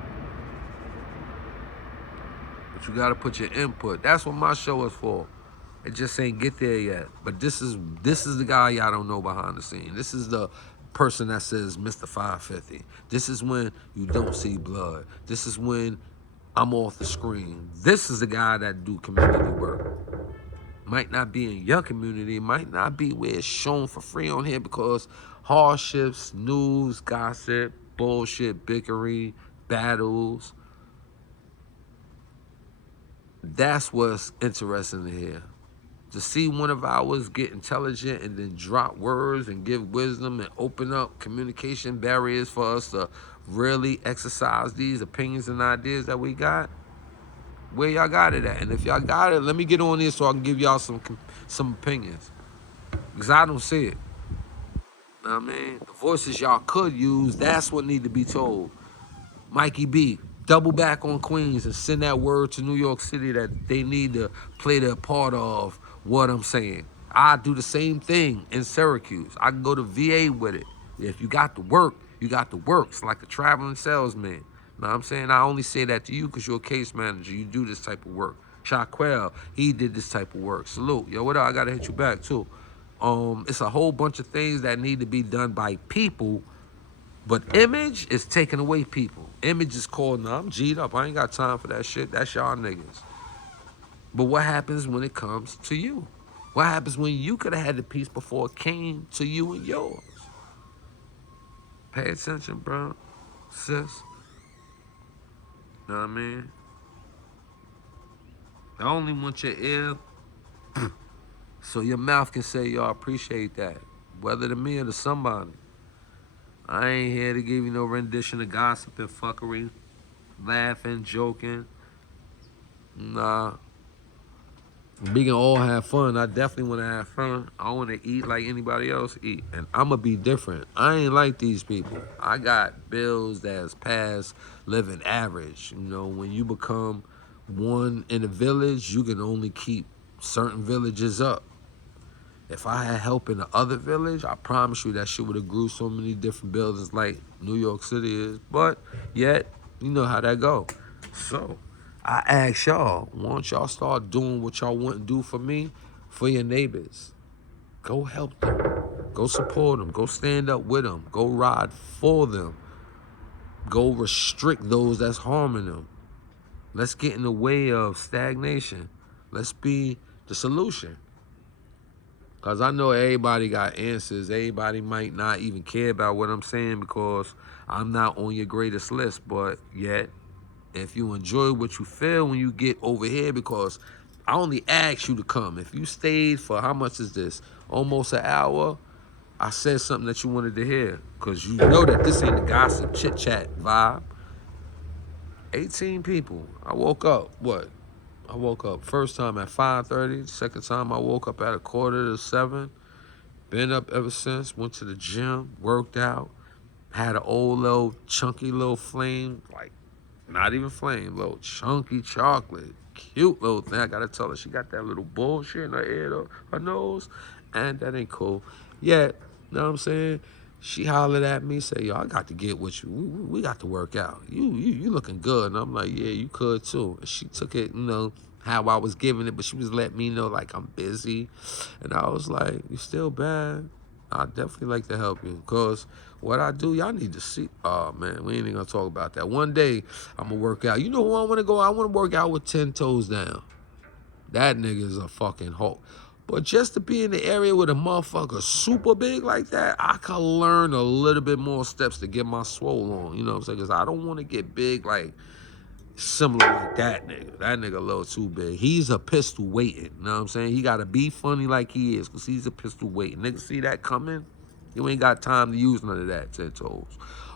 But you got to put your input. That's what my show is for. It just ain't get there yet. But this is the guy y'all don't know behind the scene. This is the person that says Mr. 550. This is when you don't see blood. This is when I'm off the screen. This is the guy that do community work. Might not be in your community. Might not be where it's shown for free on here because hardships, news, gossip, bullshit, bickering, battles. That's what's interesting to hear. To see one of ours get intelligent and then drop words and give wisdom and open up communication barriers for us to really exercise these opinions and ideas that we got. Where y'all got it at? And if y'all got it, let me get on this so I can give y'all some opinions. Because I don't see it. You know what I mean? The voices y'all could use, that's what need to be told. Mikey B, double back on Queens and send that word to New York City that they need to play their part of what I'm saying. I do the same thing in Syracuse. I can go to VA with it. If you got the work, you got the work. It's like a traveling salesman. You know what I'm saying? I only say that to you because you're a case manager. You do this type of work. Shaquell, he did this type of work. Salute. Yo, what up? I gotta hit you back too. It's a whole bunch of things that need to be done by people, but image is taking away people. Image is called, nah, I'm G'd up. I ain't got time for that shit. That's y'all niggas. But what happens when it comes to you? What happens when you could have had the piece before it came to you and yours? Pay attention, bro. Sis. Know what I mean? I only want your ear so your mouth can say, yo, I appreciate that. Whether to me or to somebody. I ain't here to give you no rendition of gossip and fuckery. Laughing, joking. Nah. We can all have fun. I definitely want to have fun. I want to eat like anybody else eat. And I'm going to be different. I ain't like these people. I got bills that's past living average. You know, when you become one in a village, you can only keep certain villages up. If I had help in the other village, I promise you that shit would have grew so many different buildings like New York City is. But yet, you know how that go. So I ask y'all, once y'all start doing what y'all want to do for me, for your neighbors, go help them. Go support them. Go stand up with them. Go ride for them. Go restrict those that's harming them. Let's get in the way of stagnation. Let's be the solution. Because I know everybody got answers. Everybody might not even care about what I'm saying because I'm not on your greatest list. But yet, if you enjoy what you feel when you get over here, because I only asked you to come. If you stayed for, how much is this? Almost an hour. I said something that you wanted to hear. Because you know that this ain't a gossip chit-chat vibe. 18 people. I woke up, what? I woke up first time at 5:30. Second time I woke up at 6:45. Been up ever since. Went to the gym, worked out. Had an old little chunky little flame, like not even flame, little chunky chocolate. Cute little thing. I gotta tell her she got that little bullshit in her ear though, her nose. And that ain't cool. Yet, you know what I'm saying? She hollered at me, say, yo, I got to get with you. We got to work out. You looking good. And I'm like, yeah, you could too. And she took it, you know, how I was giving it, but she was letting me know like I'm busy. And I was like, you still bad? I'd definitely like to help you. Because what I do, y'all need to see. Oh, man, we ain't even going to talk about that. One day, I'm going to work out. You know who I want to go? I want to work out with 10 toes down. That nigga's a fucking hoe. But just to be in the area with a motherfucker super big like that, I can learn a little bit more steps to get my swole on. You know what I'm saying? Because I don't want to get big like similar like that nigga. That nigga a little too big. He's a pistol waiting. You know what I'm saying? He got to be funny like he is because he's a pistol waiting. Nigga see that coming? You ain't got time to use none of that, 10 toes.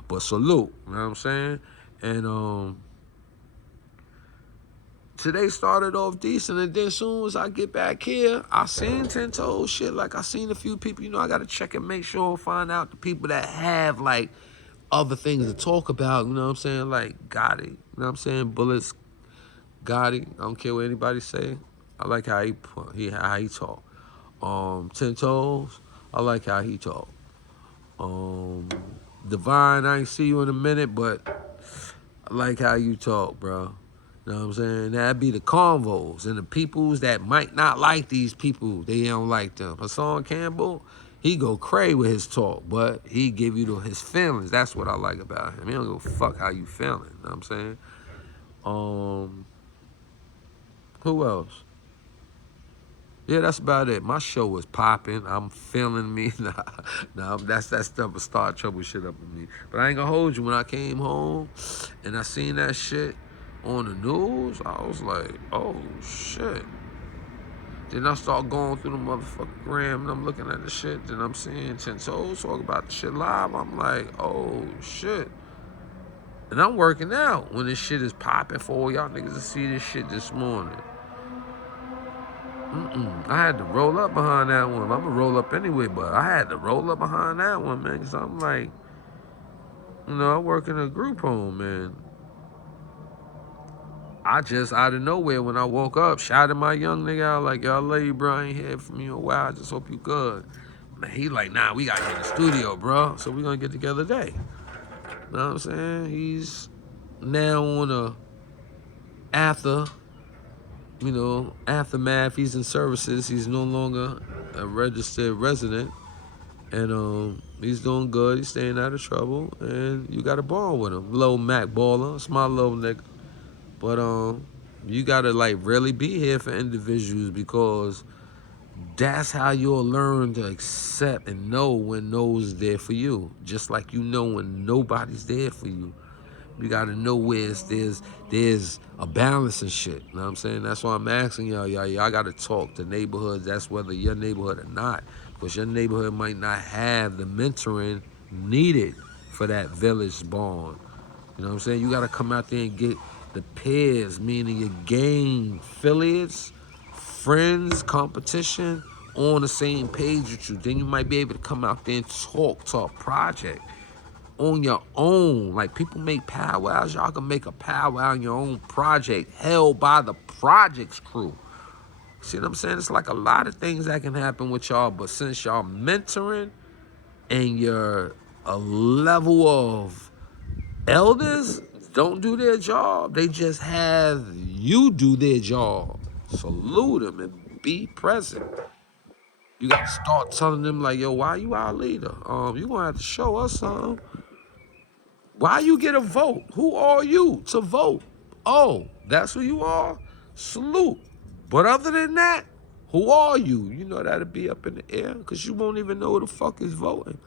But salute. You know what I'm saying? And, today started off decent, and then as soon as I get back here, I seen 10 toes shit. Like, I seen a few people, you know, I got to check and make sure, find out the people that have, like, other things to talk about, you know what I'm saying? Like, Gotti, you know what I'm saying? Bullets, Gotti, I don't care what anybody say. I like how he talk. 10 toes, I like how he talk. Divine, I ain't see you in a minute, but I like how you talk, bro. You know what I'm saying? That'd be the convos and the peoples that might not like these people. They don't like them. Hassan Campbell, he go cray with his talk, but he give you his feelings. That's what I like about him. He don't give a fuck how you feeling. You know what I'm saying? Who else? Yeah, that's about it. My show was popping. I'm feeling me. Nah, that's that stuff will start trouble shit up with me. But I ain't gonna hold you. When I came home and I seen that shit on the news, I was like, oh shit. Then I start going through the motherfucking gram and I'm looking at the shit. Then I'm seeing 10 toes talk about the shit live. I'm like, oh shit. And I'm working out when this shit is popping for all y'all niggas to see this shit this morning. I had to roll up behind that one. I'm gonna roll up anyway, but I had to roll up behind that one, man, because I'm like, you know, I work in a group home, man. I just, out of nowhere, when I woke up, shouted my young nigga out, like, yo, I love you, bro. I ain't heard from you in a while. I just hope you good. Man, he like, nah, we gotta get in the studio, bro. So we gonna get together today. You know what I'm saying? He's now on a after you know, aftermath, he's in services. He's no longer a registered resident. And he's doing good. He's staying out of trouble. And you got to ball with him. Little Mac baller. It's my little nigga. But you got to, like, really be here for individuals because that's how you'll learn to accept and know when no's there for you. Just like you know when nobody's there for you. You gotta know where there's a balance and shit. You know what I'm saying? That's why I'm asking y'all gotta talk to neighborhoods. That's whether your neighborhood or not. Because your neighborhood might not have the mentoring needed for that village bond. You know what I'm saying? You gotta come out there and get the peers, meaning your gang affiliates, friends, competition, on the same page with you. Then you might be able to come out there and talk to a project on your own. Like, people make powwows. Y'all can make a powwow on your own project held by the project's crew. See what I'm saying? It's like a lot of things that can happen with y'all, but since y'all mentoring and you're a level of elders don't do their job, they just have you do their job. Salute them and be present. You got to start telling them, like, yo, why you our leader? You gonna have to show us something. Why you get a vote? Who are you to vote? Oh, that's who you are? Salute. But other than that, who are you? You know that'll be up in the air because you won't even know who the fuck is voting.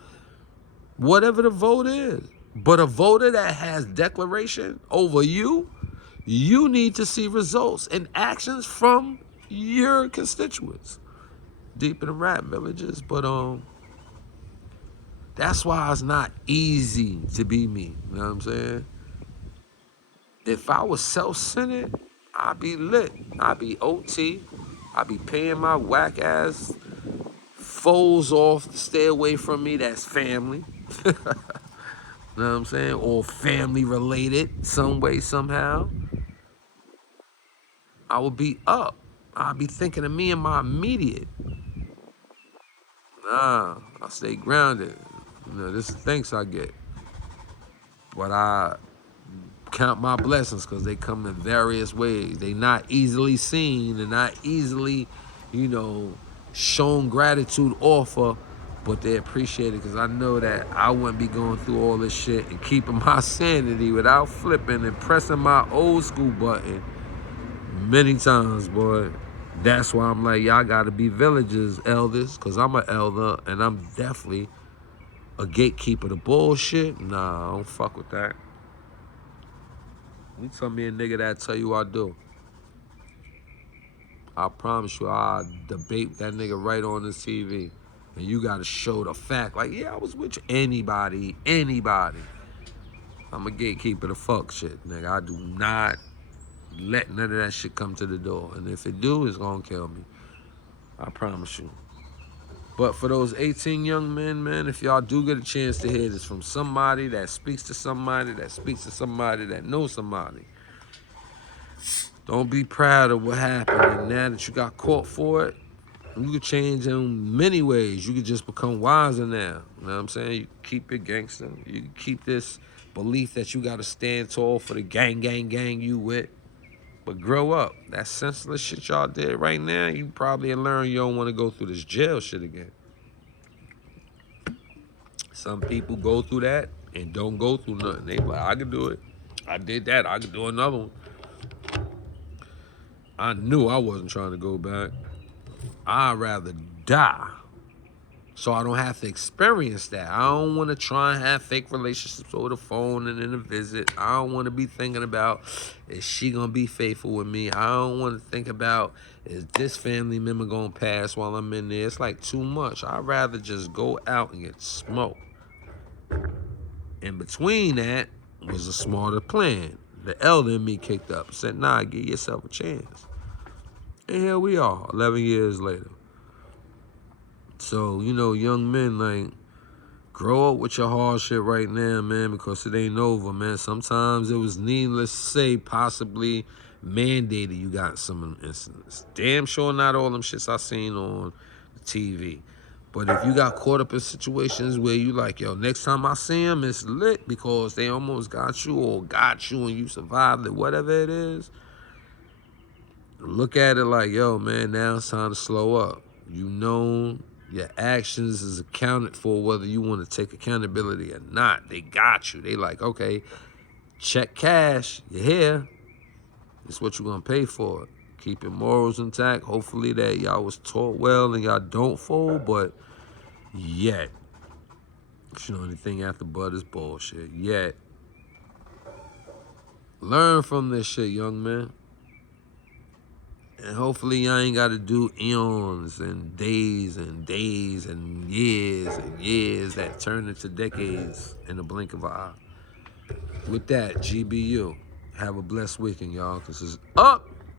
Whatever the vote is. But a voter that has declaration over you, you need to see results and actions from your constituents. Deep in the rap villages, but that's why it's not easy to be me. You know what I'm saying? If I was self-centered, I'd be lit. I'd be OT. I'd be paying my whack ass foes off to stay away from me. That's family. You know what I'm saying? Or family related some way, somehow. I would be up. I'd be thinking of me and my immediate. Nah, I stay grounded. You know, this is thanks I get. But I count my blessings because they come in various ways. They not easily seen and not easily, you know, shown gratitude offer, but they appreciate it because I know that I wouldn't be going through all this shit and keeping my sanity without flipping and pressing my old school button many times, boy. That's why I'm like, y'all gotta be villagers, elders, because I'm an elder and I'm definitely a gatekeeper to bullshit. Nah, I don't fuck with that. You tell me a nigga that tell you I do. I promise you I'll debate that nigga right on this TV. And you gotta show the fact. Like, yeah, I was with you. Anybody. I'm a gatekeeper to fuck shit, nigga. I do not let none of that shit come to the door. And if it do, it's gonna kill me. I promise you. But for those 18 young men, man, if y'all do get a chance to hear this from somebody that speaks to somebody that knows somebody, don't be proud of what happened. And now that you got caught for it, you can change in many ways. You can just become wiser now. You know what I'm saying? You keep it gangster. You can keep this belief that you got to stand tall for the gang you with. But grow up. That senseless shit y'all did right now, you probably learn you don't want to go through this jail shit again. Some people go through that and don't go through nothing. They like, I can do it. I did that. I can do another one. I knew I wasn't trying to go back. I'd rather die so I don't have to experience that. I don't want to try and have fake relationships over the phone and in a visit. I don't want to be thinking about, is she going to be faithful with me? I don't want to think about, is this family member going to pass while I'm in there? It's like too much. I'd rather just go out and get smoked. In between that was a smarter plan. The elder in me kicked up and said, nah, give yourself a chance. And here we are, 11 years later. So, you know, young men, like, grow up with your hard shit right now, man, because it ain't over, man. Sometimes it was needless to say, possibly mandated you got some incidents. Damn sure not all them shits I seen on the TV. But if you got caught up in situations where you like, yo, next time I see them, it's lit because they almost got you or got you and you survived it, whatever it is, Look at it like, yo, man, now it's time to slow up. You know your actions is accounted for whether you want to take accountability or not. They got you. They like, okay, check cash. You're here. It's what you're going to pay for it. Keep your morals intact. Hopefully that y'all was taught well and y'all don't fold, but yet, you know, anything after butt is bullshit. Yet, learn from this shit, young man. And hopefully y'all ain't got to do eons and days and days and years that turn into decades in the blink of an eye. With that, GBU, have a blessed weekend, y'all, because it's up.